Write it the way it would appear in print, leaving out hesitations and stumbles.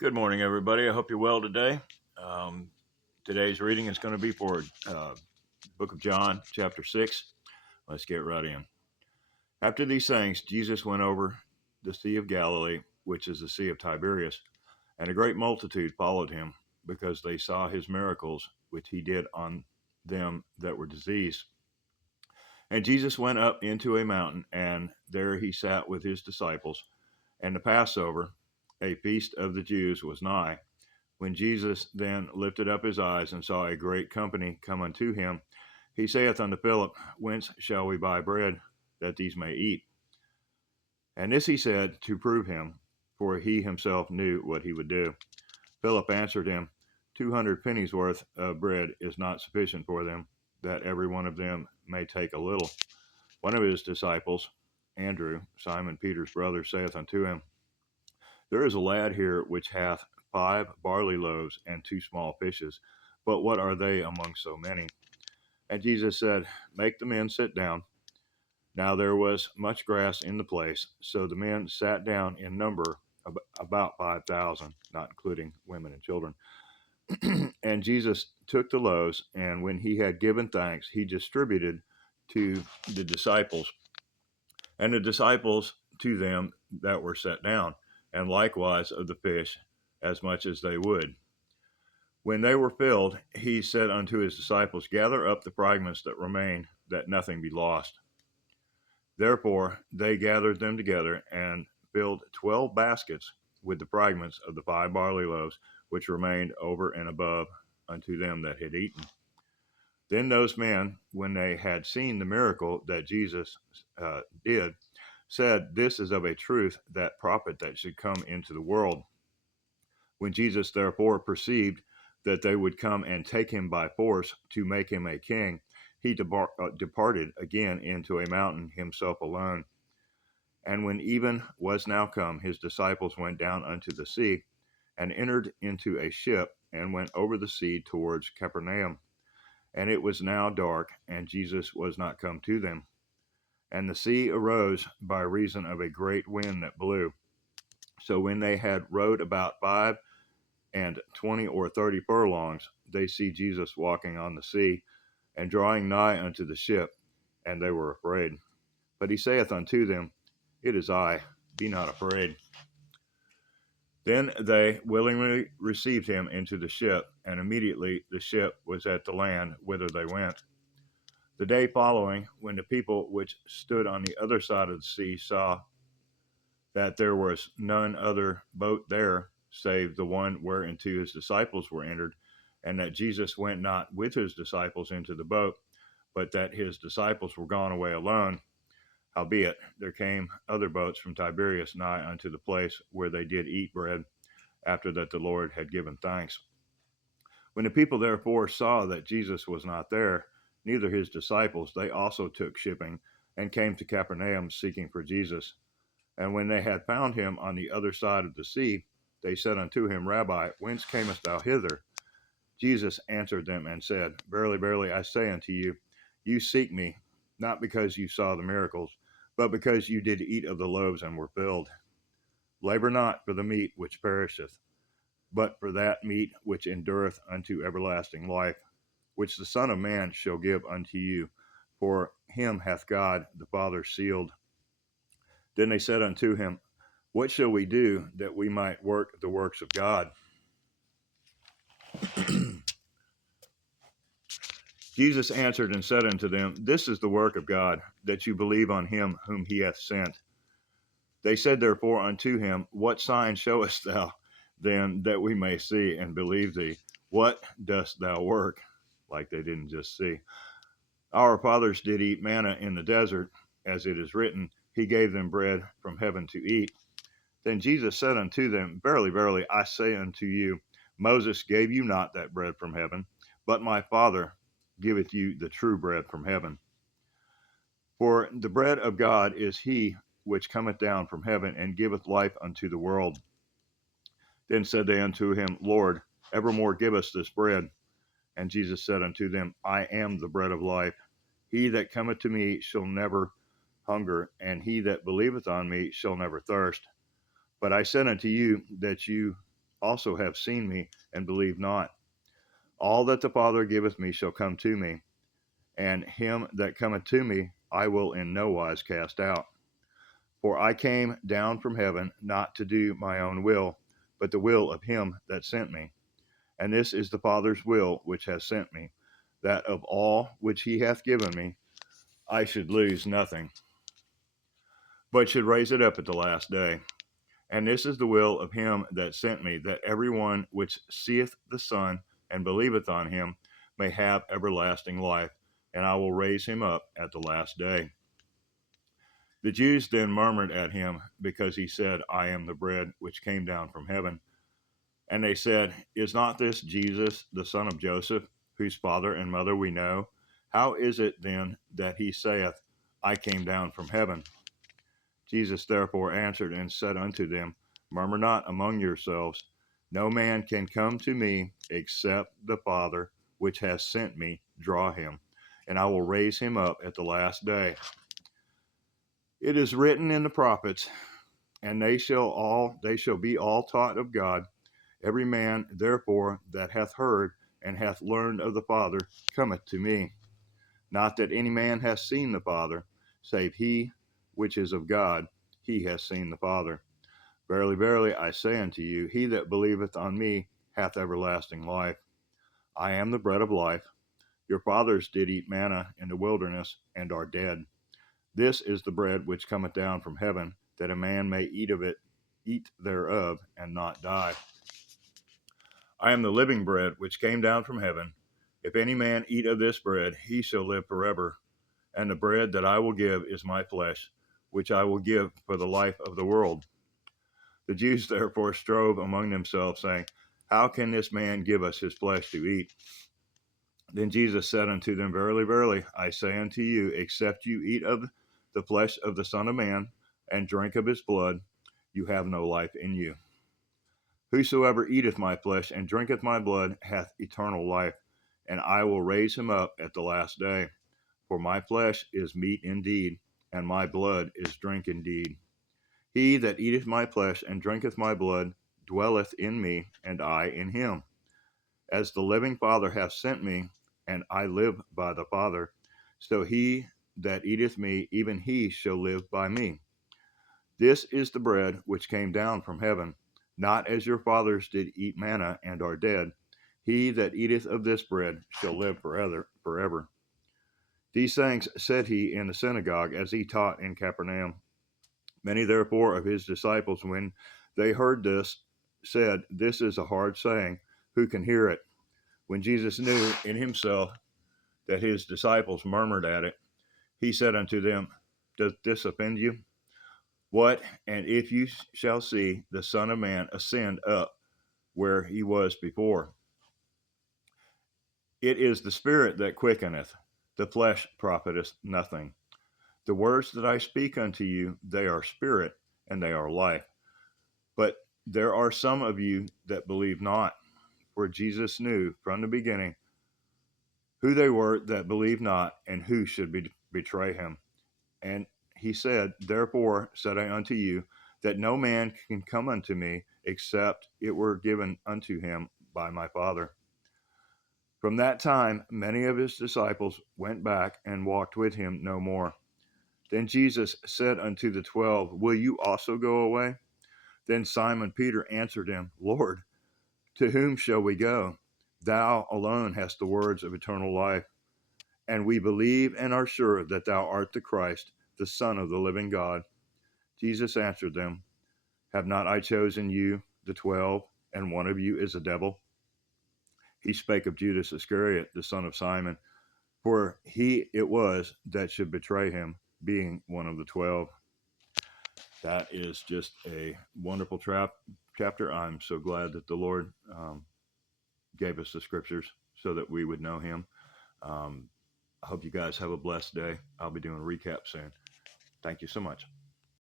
Good morning, everybody. I hope you're well today. Um, Today's reading is going to be for Book of John, chapter 6. Let's get right in. After these things, Jesus went over the Sea of Galilee, which is the Sea of Tiberias, and a great multitude followed him, because they saw his miracles, which he did on them that were diseased. And Jesus went up into a mountain, and there he sat with his disciples. And the Passover, a feast of the Jews, was nigh. When Jesus then lifted up his eyes and saw a great company come unto him, he saith unto Philip, Whence shall we buy bread, that these may eat? And this he said to prove him, for he himself knew what he would do. Philip answered him, 200 pennies worth of bread is not sufficient for them, that every one of them may take a little. One of his disciples, Andrew, Simon Peter's brother, saith unto him, There is a lad here which hath 5 barley loaves and 2 small fishes, but what are they among so many? And Jesus said, Make the men sit down. Now there was much grass in the place, so the men sat down in number about 5,000, not including women and children. And Jesus took the loaves, and when he had given thanks, he distributed to the disciples, and the disciples to them that were set down, and likewise of the fish, as much as they would. When they were filled, he said unto his disciples, Gather up the fragments that remain, that nothing be lost. Therefore they gathered them together, and filled 12 baskets with the fragments of the 5 barley loaves, which remained over and above unto them that had eaten. Then those men, when they had seen the miracle that Jesus did, said, This is of a truth that prophet that should come into the world. When Jesus therefore perceived that they would come and take him by force to make him a king, he departed again into a mountain himself alone. And when even was now come, his disciples went down unto the sea, and entered into a ship, and went over the sea towards Capernaum. And it was now dark, and Jesus was not come to them. And the sea arose by reason of a great wind that blew. So when they had rowed about 25 or 30 furlongs, they see Jesus walking on the sea, and drawing nigh unto the ship, and they were afraid. But he saith unto them, It is I, be not afraid. Then they willingly received him into the ship, and immediately the ship was at the land whither they went. The day following, when the people which stood on the other side of the sea saw that there was none other boat there, save the one whereinto his disciples were entered, and that Jesus went not with his disciples into the boat, but that his disciples were gone away alone. Howbeit, there came other boats from Tiberias nigh unto the place where they did eat bread, after that the Lord had given thanks. When the people therefore saw that Jesus was not there, neither his disciples, they also took shipping, and came to Capernaum, seeking for Jesus. And when they had found him on the other side of the sea, they said unto him, Rabbi, whence camest thou hither? Jesus answered them and said, Verily, verily, I say unto you, you seek me, not because you saw the miracles, but because you did eat of the loaves and were filled. Labor not for the meat which perisheth, but for that meat which endureth unto everlasting life, which the Son of Man shall give unto you. For him hath God the Father sealed. Then they said unto him, What shall we do that we might work the works of God? Jesus answered and said unto them, This is the work of God, that you believe on him whom he hath sent. They said therefore unto him, What sign showest thou then, that we may see and believe thee? What dost thou work? Like they didn't just see. Our fathers did eat manna in the desert, as it is written, He gave them bread from heaven to eat. Then Jesus said unto them, Verily, verily, I say unto you, Moses gave you not that bread from heaven, but my Father giveth you the true bread from heaven. For the bread of God is he which cometh down from heaven, and giveth life unto the world. Then said they unto him, Lord, evermore give us this bread. And Jesus said unto them, I am the bread of life. He that cometh to me shall never hunger, and he that believeth on me shall never thirst. But I said unto you that you also have seen me, and believe not. All that the Father giveth me shall come to me, and him that cometh to me I will in no wise cast out. For I came down from heaven not to do my own will, but the will of him that sent me. And this is the Father's will which has sent me, that of all which he hath given me I should lose nothing, but should raise it up at the last day. And this is the will of him that sent me, that every one which seeth the Son and believeth on him may have everlasting life, and I will raise him up at the last day. The Jews then murmured at him, because he said, I am the bread which came down from heaven. And they said, Is not this Jesus, the son of Joseph, whose father and mother we know? How is it then that he saith, I came down from heaven? Jesus therefore answered and said unto them, Murmur not among yourselves. No man can come to me except the Father which has sent me draw him, and I will raise him up at the last day. It is written in the prophets, and they shall be all taught of God. Every man therefore that hath heard and hath learned of the Father cometh to me. Not that any man hath seen the Father, save he which is of God, he hath seen the Father. Verily, verily, I say unto you, he that believeth on me hath everlasting life. I am the bread of life. Your fathers did eat manna in the wilderness, and are dead. This is the bread which cometh down from heaven, that a man may eat thereof, and not die. I am the living bread which came down from heaven. If any man eat of this bread, he shall live forever. And the bread that I will give is my flesh, which I will give for the life of the world. The Jews therefore strove among themselves, saying, How can this man give us his flesh to eat? Then Jesus said unto them, Verily, verily, I say unto you, except you eat of the flesh of the Son of Man, and drink of his blood, you have no life in you. Whosoever eateth my flesh and drinketh my blood hath eternal life, and I will raise him up at the last day. For my flesh is meat indeed, and my blood is drink indeed. He that eateth my flesh and drinketh my blood dwelleth in me, and I in him. As the living Father hath sent me, and I live by the Father, so he that eateth me, even he shall live by me. This is the bread which came down from heaven, not as your fathers did eat manna and are dead. He that eateth of this bread shall live forever. These things said he in the synagogue, as he taught in Capernaum. Many therefore of his disciples, when they heard this, said, This is a hard saying, who can hear it? When Jesus knew in himself that his disciples murmured at it, he said unto them, Doth this offend you? What, and if you shall see the Son of Man ascend up where he was before? It is the Spirit that quickeneth, the flesh profiteth nothing. The words that I speak unto you, they are spirit, and they are life. But there are some of you that believe not. For Jesus knew from the beginning who they were that believed not, and who should betray him. And he said, Therefore said I unto you, that no man can come unto me, except it were given unto him by my Father. From that time many of his disciples went back and walked with him no more. Then Jesus said unto the 12, Will you also go away? Then Simon Peter answered him, Lord, to whom shall we go? Thou alone hast the words of eternal life, and we believe and are sure that thou art the Christ, the Son of the living God. Jesus answered them, Have not I chosen you, the 12, and one of you is a devil? He spake of Judas Iscariot, the son of Simon, for he it was that should betray him, being one of the 12. That is just a wonderful chapter. I'm so glad that the Lord gave us the scriptures so that we would know him. I hope you guys have a blessed day. I'll be doing a recap soon. Thank you so much.